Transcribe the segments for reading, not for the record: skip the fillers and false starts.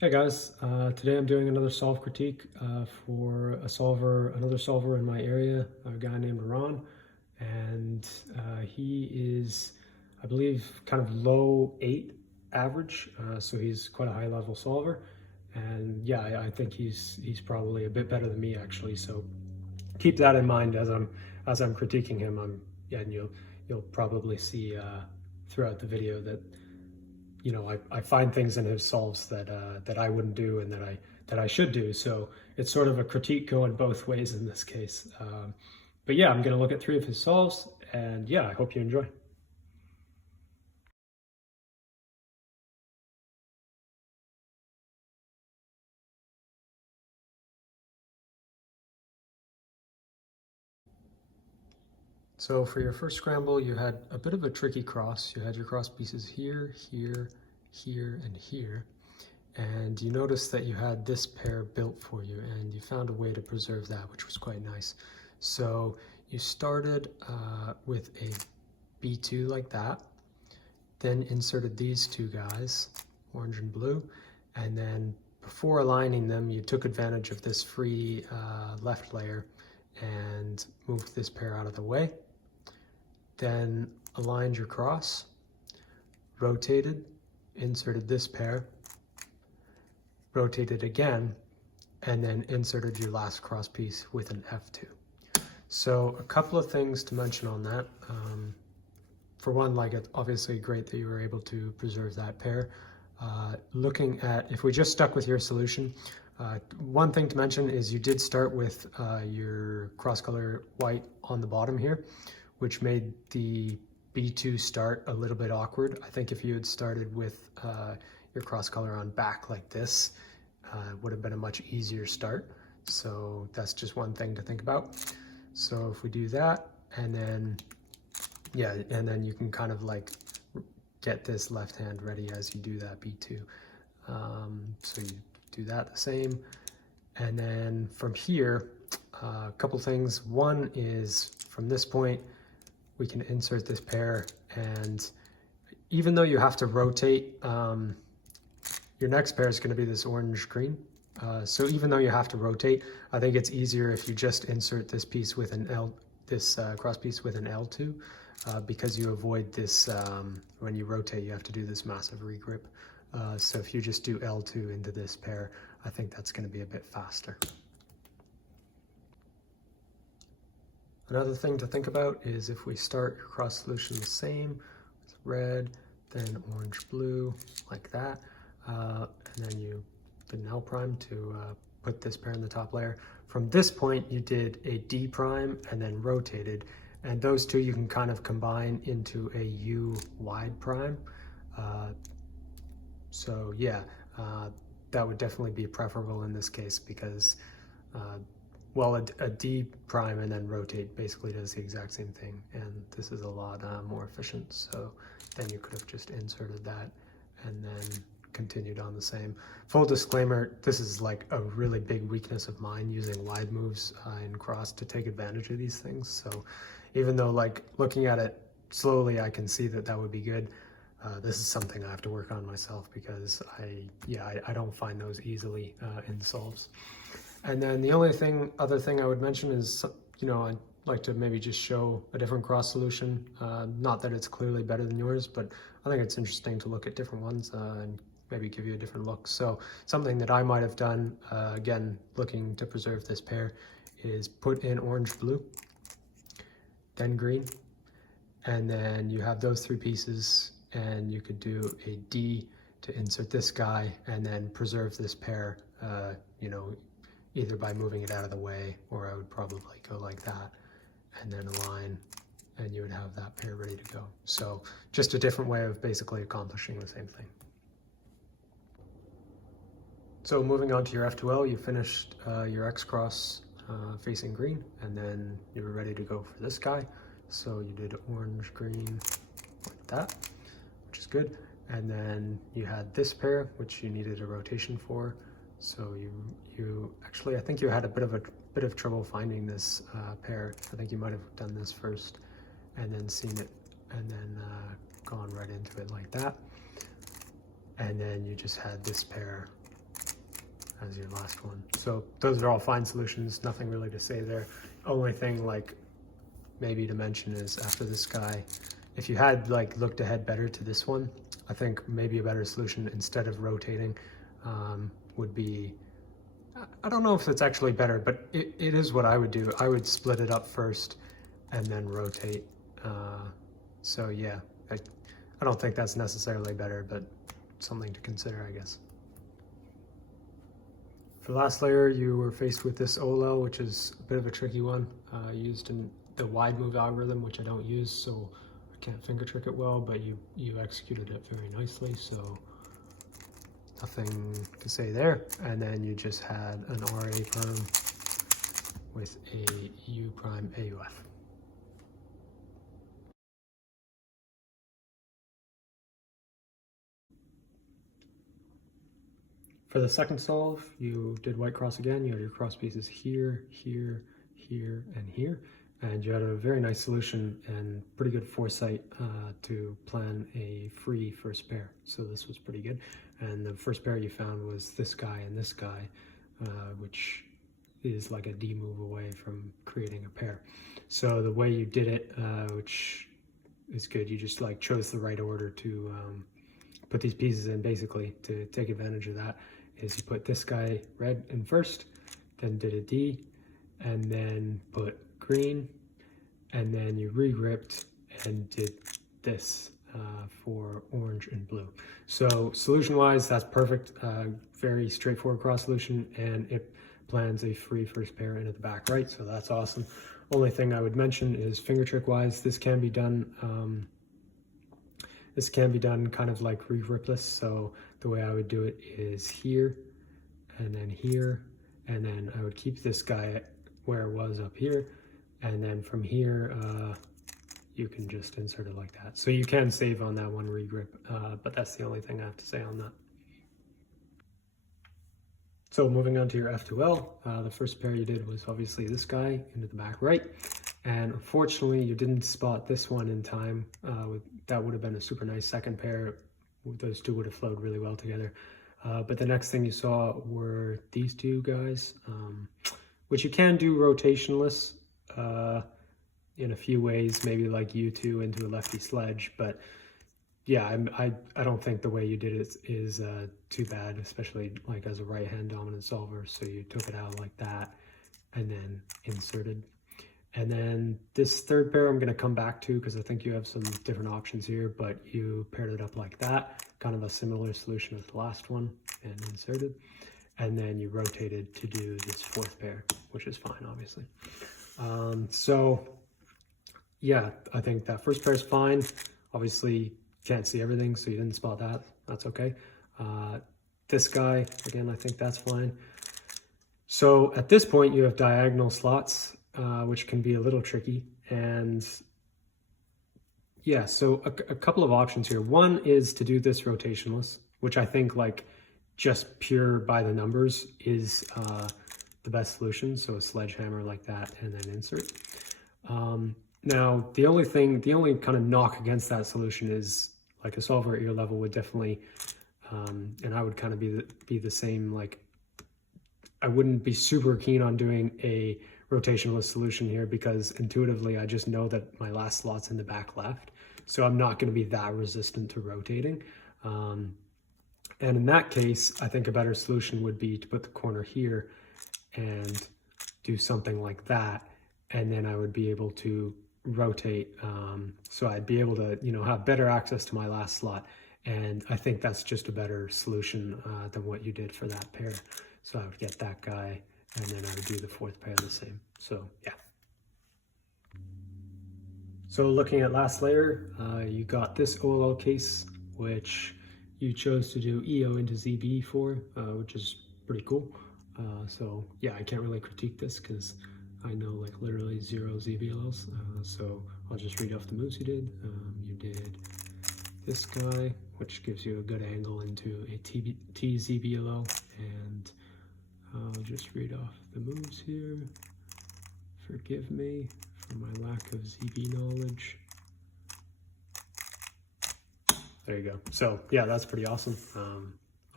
Hey guys, today I'm doing another solve critique for another solver in my area, a guy named Ron, and he is, I believe, kind of low 8 average, so he's quite a high level solver, and yeah, I think he's probably a bit better than me actually. So keep that in mind as I'm critiquing him. Yeah, and you'll probably see throughout the video that I find things in his solves that I wouldn't do and that I should do. So it's sort of a critique going both ways in this case. But yeah, I'm going to look at 3 of his solves, and yeah, I hope you enjoy. So for your first scramble, you had a bit of a tricky cross. You had your cross pieces here, here, here, and here. And you noticed that you had this pair built for you, and you found a way to preserve that, which was quite nice. So you started with a B2 like that, then inserted these 2 guys, orange and blue, and then before aligning them, you took advantage of this free left layer and moved this pair out of the way. Then aligned your cross, rotated, inserted this pair, rotated again, and then inserted your last cross piece with an F2. So a couple of things to mention on that. For one, like, it's obviously great that you were able to preserve that pair. Looking at, if we just stuck with your solution, one thing to mention is you did start with your cross color white on the bottom here, which made the B2 start a little bit awkward. I think if you had started with your cross color on back like this, it would have been a much easier start. So that's just one thing to think about. So if we do that, and then, yeah, and then you can kind of like get this left hand ready as you do that B2. So you do that the same. And then from here, a couple things. One is from this point, we can insert this pair, and even though you have to rotate, your next pair is going to be this orange green. So even though you have to rotate, I think it's easier if you just insert this piece with an cross piece with an L2, because you avoid this, when you rotate, you have to do this massive regrip. So if you just do L2 into this pair, I think that's going to be a bit faster. Another thing to think about is if we start your cross solution the same, with red, then orange, blue, like that, and then you did an L prime to put this pair in the top layer. From this point, you did a D prime and then rotated, and those two you can kind of combine into a U wide prime. So yeah, that would definitely be preferable in this case because well, a D prime and then rotate basically does the exact same thing, and this is a lot more efficient. So then you could have just inserted that and then continued on the same. Full disclaimer, this is like a really big weakness of mine, using wide moves in cross to take advantage of these things. So even though, like, looking at it slowly, I can see that that would be good. This is something I have to work on myself because I don't find those easily in solves. And then the only other thing I would mention is, I'd like to maybe just show a different cross solution. Not that it's clearly better than yours, but I think it's interesting to look at different ones and maybe give you a different look. So something that I might have done, again, looking to preserve this pair, is put in orange, blue, then green, and then you have those 3 pieces, and you could do a D to insert this guy and then preserve this pair, either by moving it out of the way, or I would probably go like that and then align, and you would have that pair ready to go. So just a different way of basically accomplishing the same thing. So moving on to your F2L, you finished your X cross facing green, and then you were ready to go for this guy. So you did orange, green, like that, which is good. And then you had this pair, which you needed a rotation for. So you actually, I think you had a bit of trouble finding this pair. I think you might have done this first and then seen it and then gone right into it like that. And then you just had this pair as your last one. So those are all fine solutions, nothing really to say there. Only thing like maybe to mention is after this guy, if you had like looked ahead better to this one, I think maybe a better solution instead of rotating would be, I don't know if it's actually better, but it is what I would do. I would split it up first and then rotate. So yeah, I don't think that's necessarily better, but something to consider, I guess. For the last layer, you were faced with this OLL, which is a bit of a tricky one, used in the wide move algorithm, which I don't use, so I can't finger trick it well, but you executed it very nicely, so nothing to say there. And then you just had an RA perm with a U prime AUF. For the second solve, you did white cross again. You had your cross pieces here, here, here, and here. And you had a very nice solution and pretty good foresight to plan a free first pair. So this was pretty good. And the first pair you found was this guy and this guy, which is like a D move away from creating a pair. So the way you did it, which is good, you just like chose the right order to put these pieces in basically to take advantage of that. Is you put this guy red in first, then did a D, and then put green, and then you re-gripped and did this for orange and blue. So solution-wise, that's perfect. Very straightforward cross solution, and it plans a free first pair into the back right, so that's awesome. Only thing I would mention is finger trick-wise, this can be done kind of like re-gripless. So the way I would do it is here, and then I would keep this guy where it was up here, and then from here you can just insert it like that. So you can save on that one regrip, but that's the only thing I have to say on that. So moving on to your F2L, the first pair you did was obviously this guy into the back right, and unfortunately you didn't spot this one in time. That would have been a super nice second pair. Those two would have flowed really well together. But the next thing you saw were these two guys, which you can do rotationless in a few ways, maybe like U2 into a lefty sledge, but yeah, I don't think the way you did it is too bad, especially like as a right-hand dominant solver. So you took it out like that and then inserted. And then this third pair I'm going to come back to because I think you have some different options here, but you paired it up like that, kind of a similar solution as the last one, and inserted. And then you rotated to do this fourth pair, which is fine, obviously. So yeah, I think that first pair is fine. Obviously, can't see everything, so you didn't spot that. That's okay. This guy, again, I think that's fine. So at this point, you have diagonal slots, which can be a little tricky. And yeah, so a couple of options here. One is to do this rotationless, which I think like just pure by the numbers is the best solution. So a sledgehammer like that and then insert. Now, the only kind of knock against that solution is like a solver at your level would definitely, and I would kind of be the same, like I wouldn't be super keen on doing a rotationless solution here because intuitively I just know that my last slot's in the back left. So I'm not going to be that resistant to rotating. And in that case, I think a better solution would be to put the corner here and do something like that. And then I would be able to rotate. So I'd be able to, have better access to my last slot. And I think that's just a better solution than what you did for that pair. So I would get that guy and then I would do the fourth pair the same. So yeah. So looking at last layer, you got this OLL case, which you chose to do EO into ZB for, which is pretty cool. So yeah, I can't really critique this because I know like literally 0 ZBLs. So I'll just read off the moves you did. You did this guy, which gives you a good angle into a TZBLO, and I'll just read off the moves here. Forgive me for my lack of ZB knowledge. There you go. So yeah, that's pretty awesome.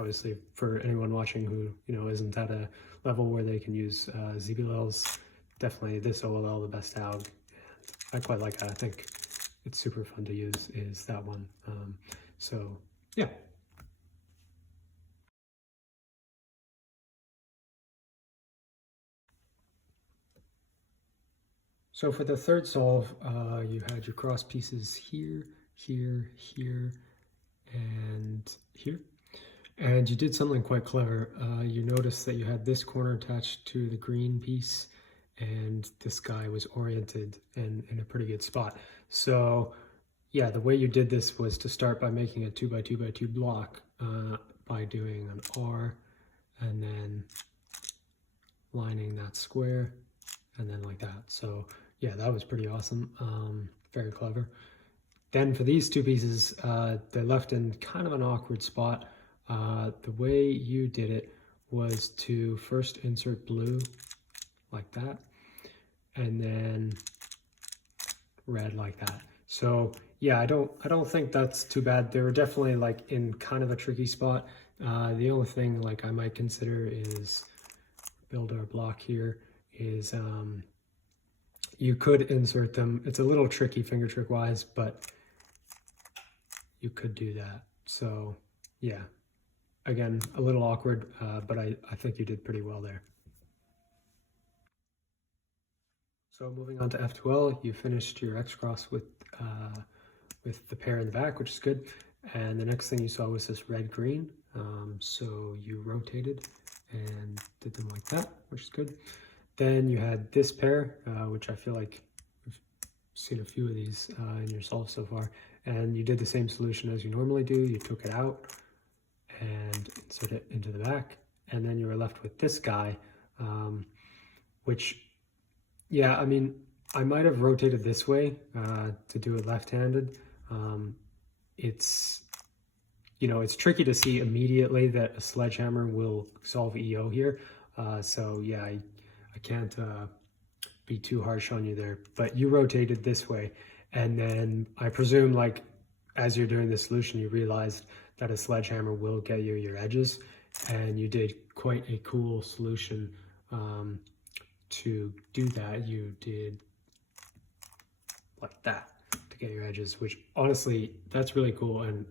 obviously for anyone watching who, you know, isn't at a level where they can use ZBLLs, definitely this OLL, the best alg. I quite like that. I think it's super fun to use, is that one. So yeah. So for the third solve, you had your cross pieces here, here, here, and here. And you did something quite clever. You noticed that you had this corner attached to the green piece, and this guy was oriented and in a pretty good spot. So yeah, the way you did this was to start by making a 2x2x2 block by doing an R and then lining that square and then like that. So yeah, that was pretty awesome. Very clever. Then for these two pieces, they're left in kind of an awkward spot. The way you did it was to first insert blue like that, and then red like that. So yeah, I don't think that's too bad. They were definitely like in kind of a tricky spot. The only thing like I might consider is build our block here is you could insert them. It's a little tricky finger trick wise, but you could do that. So yeah, again, a little awkward, but I think you did pretty well there. So moving on to F2L, you finished your X cross with the pair in the back, which is good. And the next thing you saw was this red-green. So you rotated and did them like that, which is good. Then you had this pair, which I feel like we've seen a few of these in your solve so far. And you did the same solution as you normally do. You took it out and insert it into the back. And then you were left with this guy, which, yeah, I mean, I might have rotated this way to do it left-handed. It's, you know, it's tricky to see immediately that a sledgehammer will solve EO here. So yeah, I can't be too harsh on you there, but you rotated this way. And then I presume, like, as you're doing the solution, you realized that a sledgehammer will get you your edges, and you did quite a cool solution to do that. You did like that to get your edges, which honestly, that's really cool. And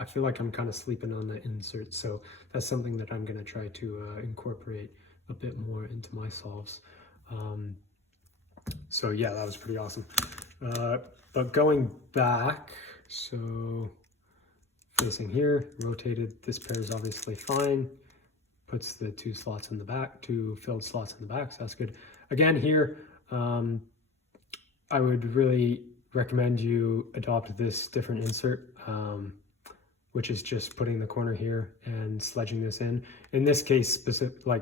I feel like I'm kind of sleeping on the insert. So that's something that I'm going to try to incorporate a bit more into my solves. So yeah, that was pretty awesome. But going back, so facing here, rotated, this pair is obviously fine. Puts the two slots in the back, two filled slots in the back, so that's good. Again here, I would really recommend you adopt this different insert, which is just putting the corner here and sledging this in. In this case,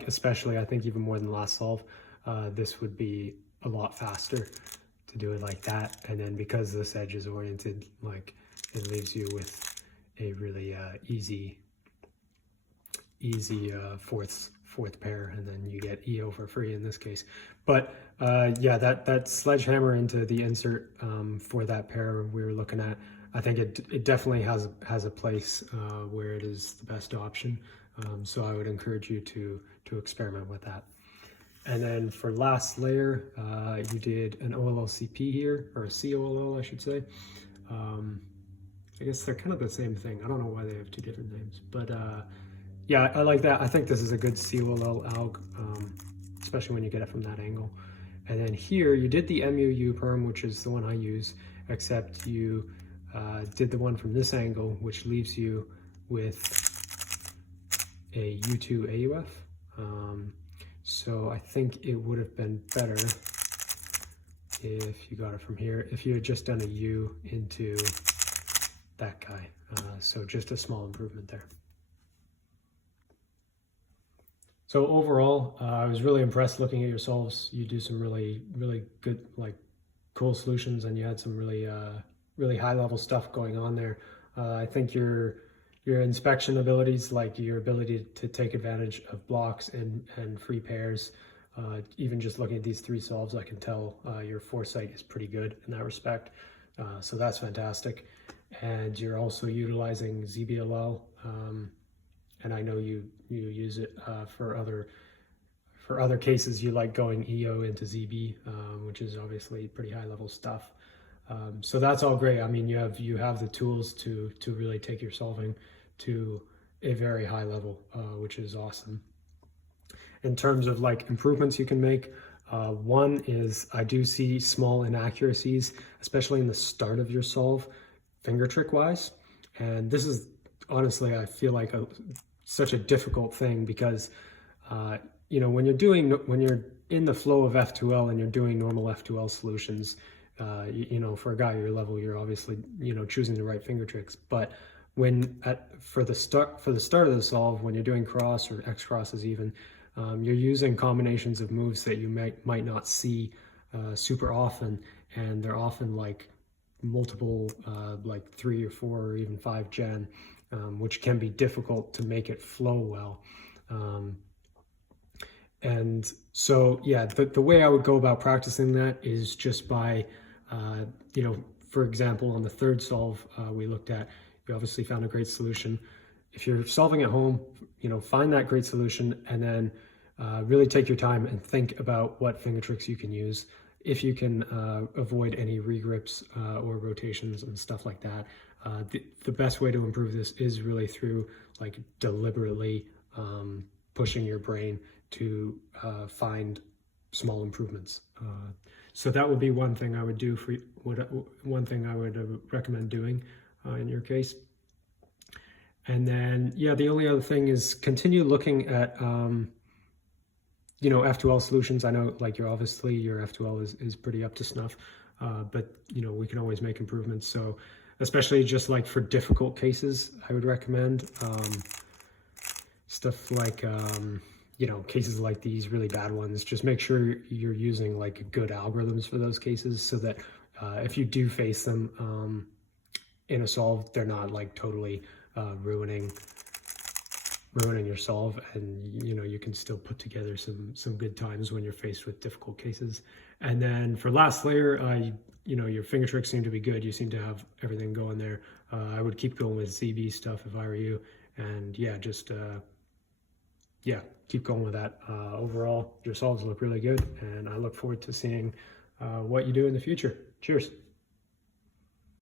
especially, I think even more than last solve, this would be a lot faster to do it like that. And then because this edge is oriented, like, it leaves you with a really easy fourth pair, and then you get EO for free in this case. But yeah, that sledgehammer into the insert for that pair we were looking at, I think it definitely has a place where it is the best option. So I would encourage you to experiment with that. And then for last layer, you did an OLLCP here, or a COLL, I should say. I guess they're kind of the same thing. I don't know why they have two different names, but yeah, I like that. I think this is a good COLL alg, especially when you get it from that angle. And then here you did the MUU perm, which is the one I use, except you did the one from this angle, which leaves you with a U2 AUF. So I think it would have been better if you got it from here, if you had just done a U into that guy. So just a small improvement there. So overall, I was really impressed looking at your solves. You do some really good, like, cool solutions, and you had some really high level stuff going on there. I think your inspection abilities, like your ability to take advantage of blocks and free pairs, even just looking at these three solves, I can tell your foresight is pretty good in that respect. So that's fantastic. And you're also utilizing ZBLL and I know you use it for other cases. You like going EO into ZB, which is obviously pretty high level stuff. So that's all great. I mean, you have the tools to really take your solving to a very high level, which is awesome. In terms of like improvements you can make, one is I do see small inaccuracies, especially in the start of your solve, finger trick wise. And this is honestly, I feel like such a difficult thing because, you know, when you're in the flow of F2L and you're doing normal F2L solutions, you know, for a guy your level, you're obviously, you know, choosing the right finger tricks. But for the start of the solve, when you're doing cross or X crosses even, you're using combinations of moves that you might not see super often, and they're often like multiple, like 3 or 4 or even 5 gen, which can be difficult to make it flow well. And so, yeah, the way I would go about practicing that is just by, you know, for example, on the third solve we looked at, you obviously found a great solution. If you're solving at home, you know, find that great solution and then really take your time and think about what finger tricks you can use. If you can avoid any regrips or rotations and stuff like that, the best way to improve this is really through like deliberately pushing your brain to find small improvements. So that would be one thing I would do one thing I would recommend doing in your case. And then, yeah, the only other thing is continue looking at, you know, F2L solutions. I know like your F2L is pretty up to snuff, but you know, we can always make improvements. So especially just like for difficult cases, I would recommend stuff like, you know, cases like these really bad ones, just make sure you're using like good algorithms for those cases so that if you do face them in a solve, they're not like totally ruining your solve, and you know, you can still put together some good times when you're faced with difficult cases. And then for last layer, you know, your finger tricks seem to be good. You seem to have everything going there. I would keep going with ZB stuff if I were you, and yeah, just yeah, keep going with that. Overall, your solves look really good, and I look forward to seeing what you do in the future. Cheers.